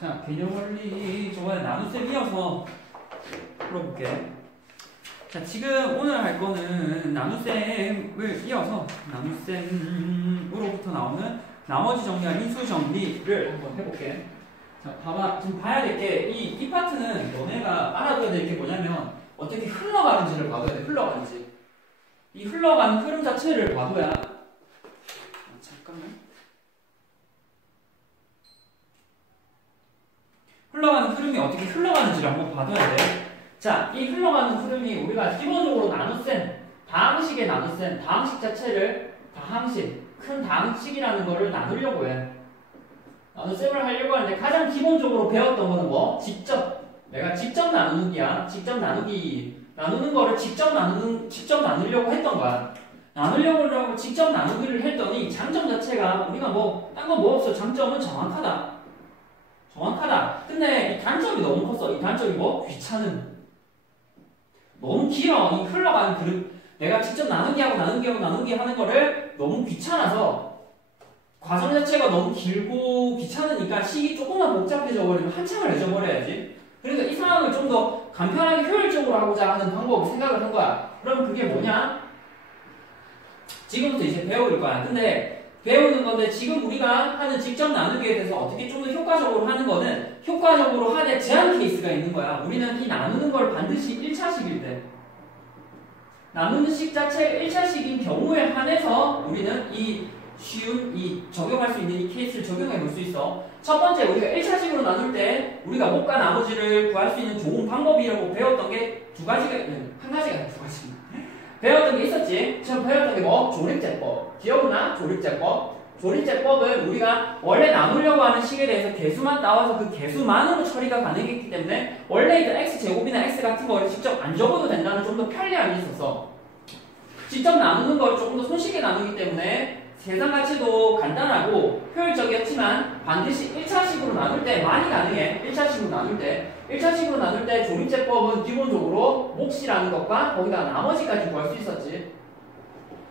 자, 개념 원리 저번에 나눗셈 이어서 풀어볼게. 자, 지금 오늘 할 거는 나눗셈을 이어서 나눗셈으로부터 나오는 나머지 정리와 인수 정리를 한번 해볼게. 자, 봐봐. 지금 봐야 될 게 이 파트는 너네가 알아둬야 될 게 뭐냐면 어떻게 흘러가는지를 봐둬야 돼. 흘러가는지. 이 흘러가는 흐름 자체를 봐둬야. 잠깐만. 흘러가는 흐름이 어떻게 흘러가는지를 한번 봐둬야 돼. 자, 이 흘러가는 흐름이 우리가 기본적으로 나눗셈, 다항식의 나눗셈, 다항식 자체를 다항식, 큰 다항식이라는 거를 나누려고 해. 나눗셈을 하려고 하는데 가장 기본적으로 배웠던 거는 뭐? 내가 직접 나누기야. 직접 나누기. 나누는 거를 직접 나누려고 했던 거야. 나누려고 직접 나누기를 했더니 장점 자체가 우리가 뭐, 딴 거 뭐 없어. 장점은 정확하다. 근데 이 단점이 너무 컸어. 이 단점이 뭐? 귀찮은. 너무 길어. 이 흘러가는 그릇. 내가 직접 나누기 하는 거를 너무 귀찮아서 과정 자체가 너무 길고 귀찮으니까 식이 조금만 복잡해져 버리면 한참을 내줘버려야지. 그러니까 이 상황을 좀 더 간편하게 효율적으로 하고자 하는 방법을 생각을 한 거야. 그럼 그게 뭐냐? 지금부터 이제 배울 거야. 근데 배우는 건데 지금 우리가 하는 직접 나누기에 대해서 어떻게 좀 더 효과적으로 하는 거는 효과적으로 하되 제한 케이스가 있는 거야. 우리는 이 나누는 걸 반드시 1차식일 때 나누는 식 자체가 1차식인 경우에 한해서 우리는 이 적용할 수 있는 이 케이스를 적용해 볼 수 있어. 첫 번째, 우리가 1차식으로 나눌 때 우리가 목과 나머지를 구할 수 있는 좋은 방법이라고 배웠던 게 두 가지. 배웠던 게 있었지. 처음 배웠던 게 뭐? 조립제법. 기억나? 조립제법은 우리가 원래 나누려고 하는 식에 대해서 개수만 나와서 그 개수만으로 처리가 가능했기 때문에 원래 있던 x제곱이나 x 같은 거를 직접 안 적어도 된다는 좀 더 편리함이 있었어. 직접 나누는 걸 조금 더 손쉽게 나누기 때문에 계산 가치도 간단하고 효율적이었지만 반드시 1차식으로 나눌 때 많이 가능해. 1차식으로 나눌 때 조립제법은 기본적으로 몫이라는 것과 거기다 나머지까지 구할 수 있었지.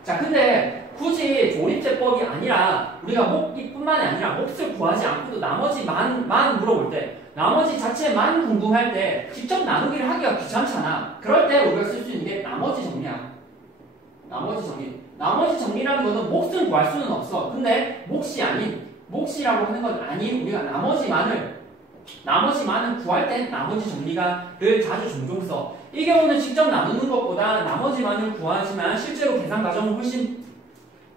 자, 근데 굳이 조립제법이 아니라 우리가 몫뿐만이 아니라 몫을 구하지 않고도 나머지만 물어볼 때, 나머지 자체만 궁금할 때 직접 나누기를 하기가 귀찮잖아. 그럴 때 우리가 쓸 수 있는 게 나머지 정리야. 나머지 정리라는 것은 몫을 구할 수는 없어. 근데 몫이라고 하는 건 아닌 우리가 나머지만을 구할 땐 나머지 정리를 자주 종종 써. 이 경우는 직접 나누는 것보다 나머지만을 구하지만 실제로 계산 과정은 훨씬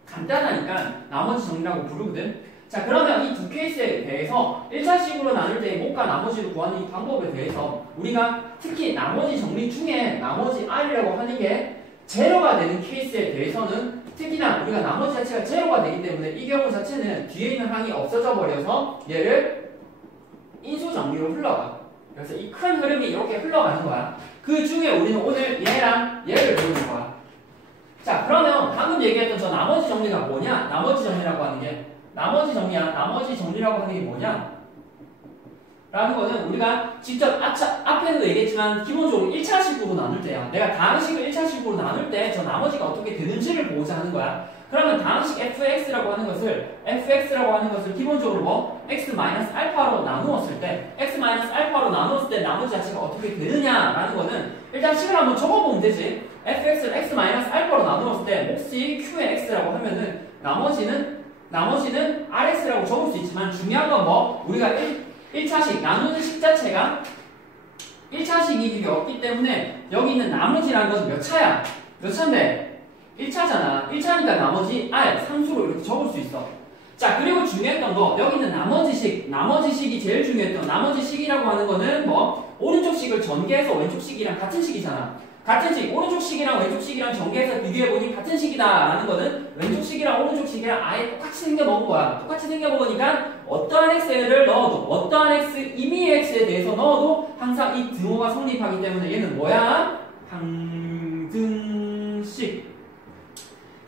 간단하니까 나머지 정리라고 부르거든. 자, 그러면 이 두 케이스에 대해서 1차식으로 나눌 때 목과 나머지를 구하는 이 방법에 대해서 우리가 특히 나머지 정리 중에 나머지 R이라고 하는 게 제로가 되는 케이스에 대해서는 특히나 우리가 나머지 자체가 제로가 되기 때문에 이 경우 자체는 뒤에 있는 항이 없어져 버려서 얘를 인수 정리로 흘러가. 그래서 이 큰 흐름이 이렇게 흘러가는 거야. 그 중에 우리는 오늘 얘랑 얘를 배우는 거야. 자, 그러면 방금 얘기했던 저 나머지 정리가 뭐냐? 나머지 정리라고 하는 게 나머지 정리라고 하는 게 뭐냐? 라는 거는 우리가 직접 앞에도 얘기했지만 기본적으로 1차식으로 나눌 때야. 내가 다항식을 1차식으로 나눌 때 저 나머지가 어떻게 되는지를 보고자 하는 거야. 그러면 다항식 fx라고 하는 것을 기본적으로 뭐 x-알파로 나누었을 때 나머지 자체가 어떻게 되느냐라는 거는 일단 식을 한번 적어보면 되지. fx를 x-알파로 나누었을 때 몫이 q의 x라고 하면은 나머지는 rx라고 적을 수 있지만 중요한 건 뭐 우리가 1차식 나누는 식 자체가 1차식이 없기 때문에 여기 있는 나머지라는 것은 몇 차야? 몇 차인데? 1차잖아. 1차니까 나머지 R 상수로 이렇게 적을 수 있어. 자, 그리고 중요했던 거 여기 있는 나머지식이 제일 중요했던 나머지식이라고 하는 거는 뭐 오른쪽 식을 전개해서 왼쪽 식이랑 같은 식이잖아. 같은 식, 오른쪽 식이랑 왼쪽 식이랑 전개해서 비교해보니 같은 식이다 라는 거는 왼쪽 식이랑 오른쪽 식이랑 아예 똑같이 생겨먹은 거야. 똑같이 생겨먹으니까 어떠한 x를 넣어도 어떠한 x, 임의의 x에 대해서 넣어도 항상 이 등호가 성립하기 때문에 얘는 뭐야? 항등식.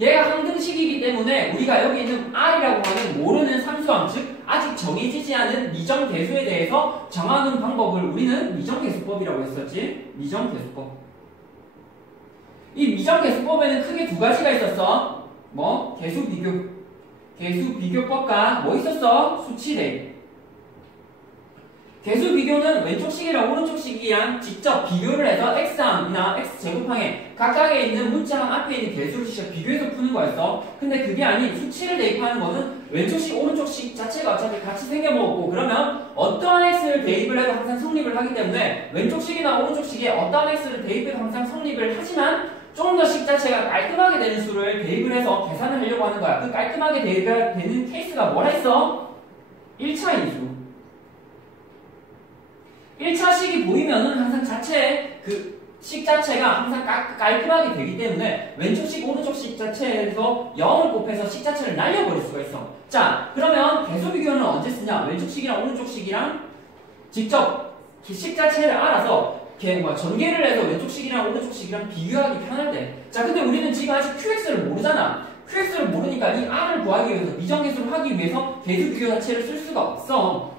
얘가 항등식이기 때문에 우리가 여기 있는 r이라고 하는 모르는 상수함, 즉 아직 정해지지 않은 미정계수에 대해서 정하는 방법을 우리는 미정계수법이라고 했었지. 미정계수법. 이 미정계수법에는 크게 두 가지가 있었어. 뭐? 개수비교법과 뭐 있었어? 수치대. 개수 비교는 왼쪽 식이랑 오른쪽 식이랑 직접 비교를 해서 x항이나 x제곱항에 각각에 있는 문자항 앞에 있는 개수를 직접 비교해서 푸는 거였어. 근데 그게 아닌 수치를 대입하는 거는 왼쪽 식, 오른쪽 식 자체가 어차피 같이 생겨먹었고 그러면 어떠한 x를 대입을 해도 항상 성립을 하기 때문에 왼쪽 식이나 오른쪽 식에 어떠한 x를 대입해도 항상 성립을 하지만 좀 더 식 자체가 깔끔하게 되는 수를 대입을 해서 계산을 하려고 하는 거야. 그 깔끔하게 대입되는 케이스가 뭐라 했어? 1차 인수. 1차 식이 보이면은 항상 자체의 그 식 자체가 항상 깔끔하게 되기 때문에 왼쪽 식, 오른쪽 식 자체에서 0을 곱해서 식 자체를 날려버릴 수가 있어. 자, 그러면 개수 비교는 언제 쓰냐? 왼쪽 식이랑 오른쪽 식이랑 직접 식 자체를 알아서 전개를 해서 왼쪽 식이랑 오른쪽 식이랑 비교하기 편할 때. 자, 근데 우리는 지금 아직 QX를 모르잖아. QX를 모르니까 이 R을 구하기 위해서, 미정계수를 하기 위해서 개수 비교 자체를 쓸 수가 없어.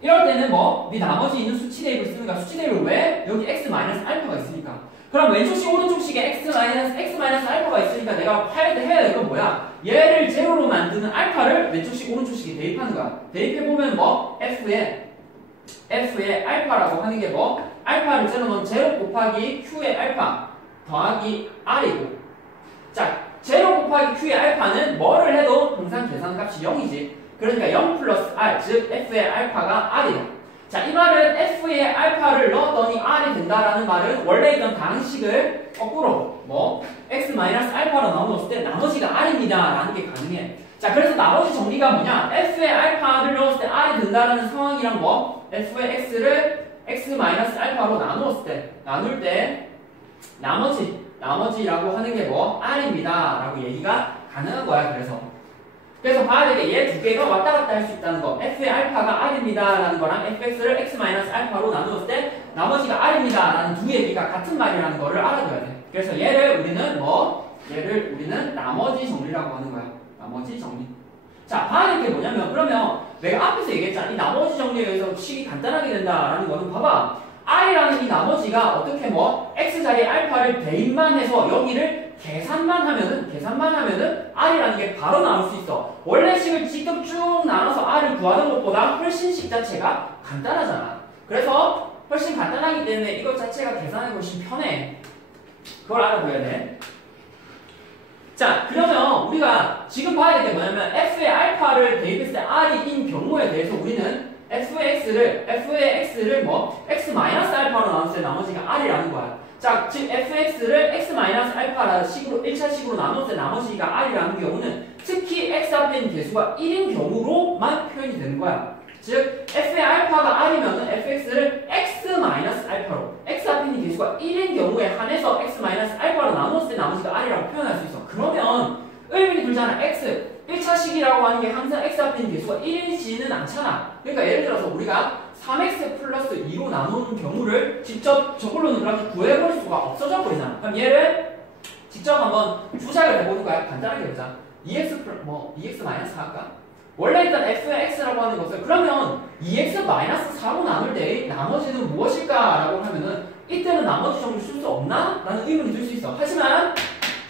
이럴 때는 뭐? 이 나머지 있는 수치 대입을 쓰는 거야. 수치 대입을 왜? 여기 x-알파가 있으니까. 그럼 왼쪽식, 오른쪽식에 x-알파가 있으니까 내가 해야 될 건 뭐야? 얘를 제로로 만드는 알파를 왼쪽식, 오른쪽식에 대입하는 거야. 대입해보면 뭐? f의 알파라고 하는 게 뭐? 알파를 제로 넣으면 제로 곱하기 q의 알파 더하기 r이고. 자, 제로 곱하기 q의 알파는 뭐를 해도 항상 계산값이 0이지. 그러니까 0 플러스 r, 즉 f의 알파가 r이다. 자, 이 말은 f의 알파를 넣었더니 r이 된다라는 말은 원래 있던 방식을 거꾸로 뭐 x-알파로 나눠놓았을 때 나머지가 r입니다 라는 게 가능해. 자, 그래서 나머지 정리가 뭐냐? f의 알파를 넣었을 때 r이 된다라는 상황이랑 뭐 f의 x를 x-알파로 나눌 때 나머지라고 하는 게 뭐 r입니다 라고 얘기가 가능한 거야. 그래서 봐야 될 게 얘 두 개가 왔다 갔다 할 수 있다는 거. f의 알파가 r입니다 라는 거랑 fx를 x-알파로 나누었을 때 나머지가 r입니다 라는 두 얘기가 같은 말이라는 거를 알아둬야 돼. 그래서 얘를 우리는 나머지 정리라고 하는 거야. 나머지 정리. 자, 봐야 될 게 뭐냐면 그러면 내가 앞에서 얘기했잖아. 이 나머지 정리에 의해서 식이 간단하게 된다라는 거는 봐봐. r이라는 이 나머지가 어떻게 뭐 x 자리에 알파를 대입만 해서 여기를 계산만 하면은 r이라는 게 바로 나올 수 있어. 원래 식을 직접 쭉 나눠서 r을 구하는 것보다 훨씬 식 자체가 간단하잖아. 그래서 훨씬 간단하기 때문에 이것 자체가 계산하기 훨씬 편해. 그걸 알아둬야 돼. 자, 그러면 우리가 지금 봐야 될 게 뭐냐면 f의 알파를 대입했을 때 r인 경우에 대해서 우리는 f의 x를 뭐 x-알파로 나눴을 때 나머지가 r이라는 거야. 자, 즉 fx를 x-알파 식으로 1차 식으로 나눴을 때 나머지가 r이라는 경우는 특히 x 앞에 있는 개수가 1인 경우로만 표현이 되는 거야. 즉 f의 알파가 r이면은 fx를 x-알파로 x 앞에 있는 개수가 1인 경우에 한해서 x-알파로 나눴을 때 나머지가 r이라고 표현할 수 있어. 그러면 의문이 들잖아. 1차 식이라고 하는 게 항상 x 앞에 있는 개수가 1이지는 않잖아. 그러니까 예를 들어서 우리가 3x 플러스 2로 나누는 경우를 직접 저걸로는 그렇게 구해볼 수가 없어져 버리잖아. 그럼 얘를 직접 한번 조작을 해보는 거야. 간단하게 해보자. 2x 마이너스 4 할까? 원래 일단 f의 x라고 하는 것을 그러면 2x 마이너스 4로 나눌 때 나머지는 무엇일까라고 하면은 이때는 나머지 정리 쓸 수 없나? 라는 의문이 들 수 있어. 하지만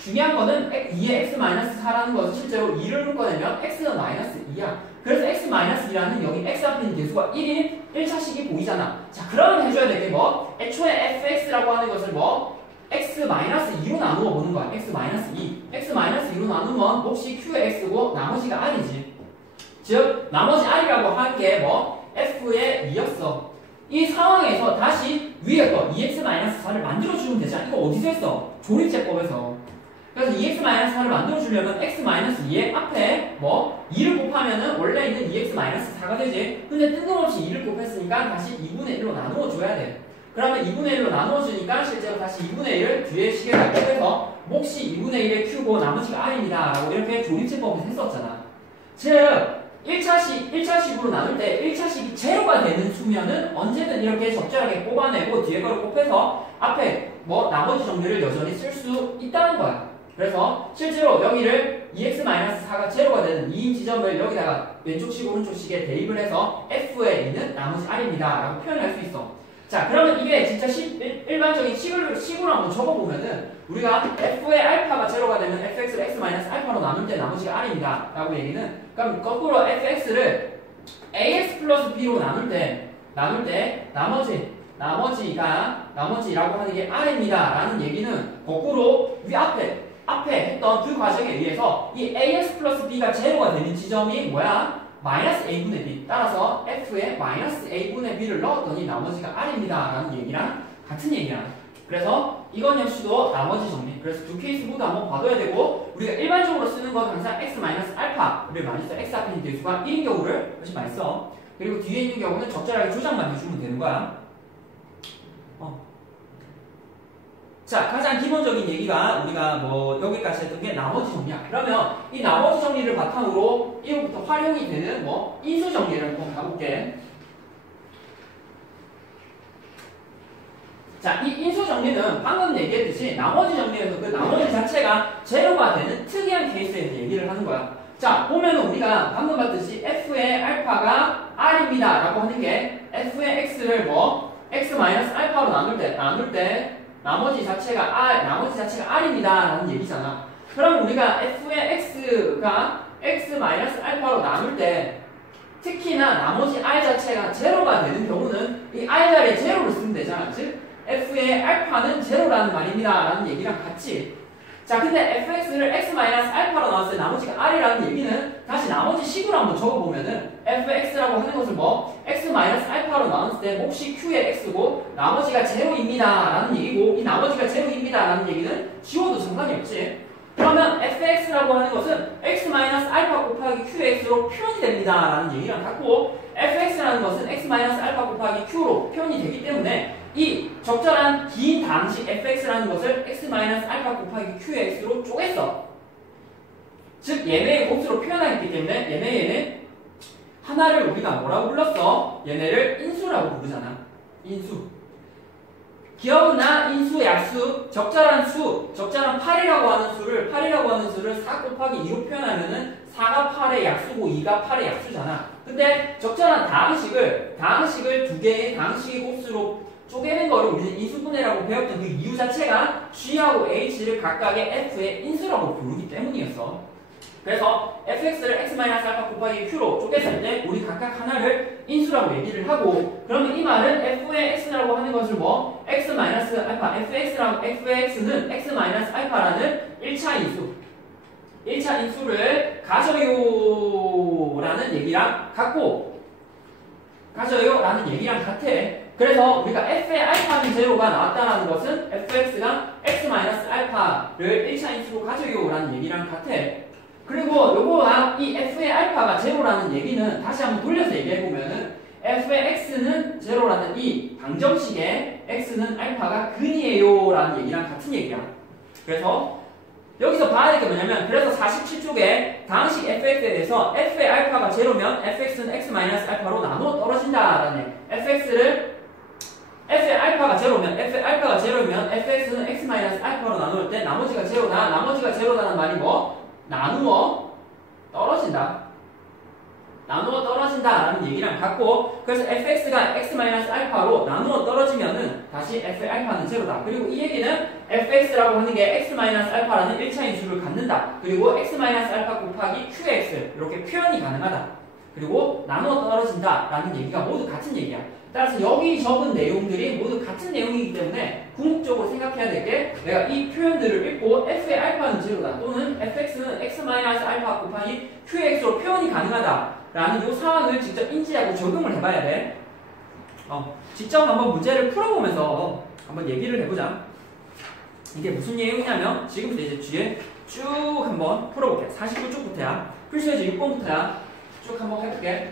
중요한 거는 2의 x-4라는 것은 실제로 2를 묶어내면 x-2야. 그래서 x-2라는 여기 x 앞에 있는 개수가 1인 1차식이 보이잖아. 자, 그러면 해줘야 될 게 뭐? 애초에 fx라고 하는 것을 뭐? x-2로 나누어 보는 거야. x-2. x-2로 나누면 몫이 q의 x고 나머지가 r이지. 즉, 나머지 r이라고 한 게 뭐? f의 2였어. 이 상황에서 다시 위에 거 2x-4를 만들어주면 되지 않아? 이거 어디서 했어? 조립제법에서. 그래서 2x-4를 만들어주려면 x-2의 앞에 뭐 2를 곱하면은 원래 있는 2x-4가 되지. 근데 뜬금없이 2를 곱했으니까 다시 2분의 1로 나누어줘야 돼. 그러면 2분의 1로 나누어주니까 실제로 다시 2분의 1을 뒤에 식에다 곱해서 몫이 2분의 1의 q고 나머지가 r입니다 라고 이렇게 조립제법에서 했었잖아. 즉 1차식으로 나눌 때 1차식이 제로가 되는 수면은 언제든 이렇게 적절하게 뽑아내고 뒤에 거를 곱해서 앞에 뭐 나머지 정리를 여전히 쓸 수 있다는 거야. 그래서 실제로 여기를 2x-4가 제로가 되는 2인 지점을 여기다가 왼쪽식 오른쪽식에 대입을 해서 f에 있는 나머지 r입니다 라고 표현할 수 있어. 자, 그러면 이게 진짜 일반적인 식으로 한번 적어보면은 우리가 f의 알파가 제로가 되면 fx를 x-알파로 나눌 때 나머지가 r입니다 라고 얘기는, 그럼 거꾸로 fx를 ax 플러스 b로 나눌 때 나눌 때 나머지라고 하는 게 R입니다. 라는 얘기는 거꾸로 앞에 했던 그 과정에 의해서 이 AX 플러스 B가 제로가 되는 지점이 뭐야? 마이너스 A분의 B. 따라서 F에 마이너스 A분의 B를 넣었더니 나머지가 R입니다. 라는 얘기랑 같은 얘기야. 그래서 이건 역시도 나머지 정리. 그래서 두 케이스 모두 한번 봐둬야 되고 우리가 일반적으로 쓰는 건 항상 X 마이너스 알파를 많이 써. X 앞에 있는 대수가 1인 경우를 훨씬 많이 써. 그리고 뒤에 있는 경우는 적절하게 조작만 해주면 되는 거야. 자, 가장 기본적인 얘기가 우리가 뭐 여기까지 했던 게 나머지 정리야. 그러면 이 나머지 정리를 바탕으로 이후부터 활용이 되는 뭐 인수 정리를 한번 가볼게. 자, 이 인수 정리는 방금 얘기했듯이 나머지 정리에서 그 나머지 자체가 제로가 되는 특이한 케이스에 대해 얘기를 하는 거야. 자, 보면은 우리가 방금 봤듯이 f의 알파가 r입니다. 라고 하는 게 f의 x를 뭐 x-알파로 나눌 때 나머지 자체가 r입니다. 라는 얘기잖아. 그럼 우리가 f의 x가 x-알파로 나눌 때 특히나 나머지 r 자체가 제로가 되는 경우는 이 r 자리에 제로를 쓰면 되잖아. 즉 f의 알파는 제로라는 말입니다. 라는 얘기랑 같이. 자, 근데 fx를 x-알파로 나왔을 때 나머지가 r이라는 얘기는 다시 나머지 식으로 한번 적어보면은 fx라고 하는 것을 뭐 x-알파로 나눴을 때 몫이 q의 x고 나머지가 제로입니다. 라는 얘기고 이 나머지가 제로입니다. 라는 얘기는 지워도 상관이 없지. 그러면 fx라고 하는 것은 x-알파 곱하기 qx로 표현이 됩니다. 라는 얘기랑 같고 fx라는 것은 x-알파 곱하기 q로 표현이 되기 때문에 이 적절한 긴 방식 fx라는 것을 x-알파 곱하기 qx로 쪼갰어. 즉 얘네의 곱수로 표현하기 때문에 얘네 하나를 우리가 뭐라고 불렀어? 얘네를 인수라고 부르잖아. 인수. 기억나? 인수, 약수, 적절한 8이라고 하는 수를 4 곱하기 2로 표현하면은 4가 8의 약수고 2가 8의 약수잖아. 근데 적절한 다항식을 두 개의 다항식의 곱수로 쪼개는 거를 우리는 인수분해라고 배웠던 그 이유 자체가 G하고 H를 각각의 F의 인수라고 부르기 때문이었어. 그래서 fx를 x-알파 곱하기 q로 쪼갰을 때 우리 각각 하나를 인수라고 얘기를 하고 그러면 이 말은 f의 x라고 하는 것을 뭐 x-알파 fx는 x-알파라는 1차 인수를 가져요라는 얘기랑 같아. 그래서 우리가 f의 알파는 제로가 나왔다는 것은 fx가 x-알파를 1차 인수로 가져요라는 얘기랑 같아. 그리고 요거가 이 f의 알파가 제로라는 얘기는 다시 한번 돌려서 얘기해보면은 f의 x는 제로라는 이 방정식의 x는 알파가 근이에요 라는 얘기랑 같은 얘기야. 그래서 여기서 봐야 될 게 뭐냐면 그래서 47쪽에 다항식 fx에 대해서 f의 알파가 제로면 fx는 x-알파로 나누어 떨어진다라는 f의 알파가 제로면 fx는 x-알파로 나눌 때 나머지가 제로다는 말이 뭐? 나누어 떨어진다라는 얘기랑 같고 그래서 fx가 x-알파로 나누어 떨어지면은 다시 f의 알파는 제로다. 그리고 이 얘기는 fx라고 하는 게 x-알파라는 1차 인수를 갖는다. 그리고 x-알파 곱하기 qx 이렇게 표현이 가능하다. 그리고 나누어 떨어진다라는 얘기가 모두 같은 얘기야. 따라서 여기 적은 내용들이 모두 같은 내용이기 때문에 궁극적으로 생각해야 될 게 내가 이 표현들을 읽고 f의 알파는 제로다 또는 fx는 x-알파 곱하기 qx로 표현이 가능하다라는 이 상황을 직접 인지하고 적용을 해봐야 돼. 직접 한번 문제를 풀어보면서 한번 얘기를 해보자. 이게 무슨 내용이냐면 지금부터 이제 뒤에 쭉 한번 풀어볼게. 49쪽부터야. 풀시에서 6번부터야. 쭉 한번 해볼게.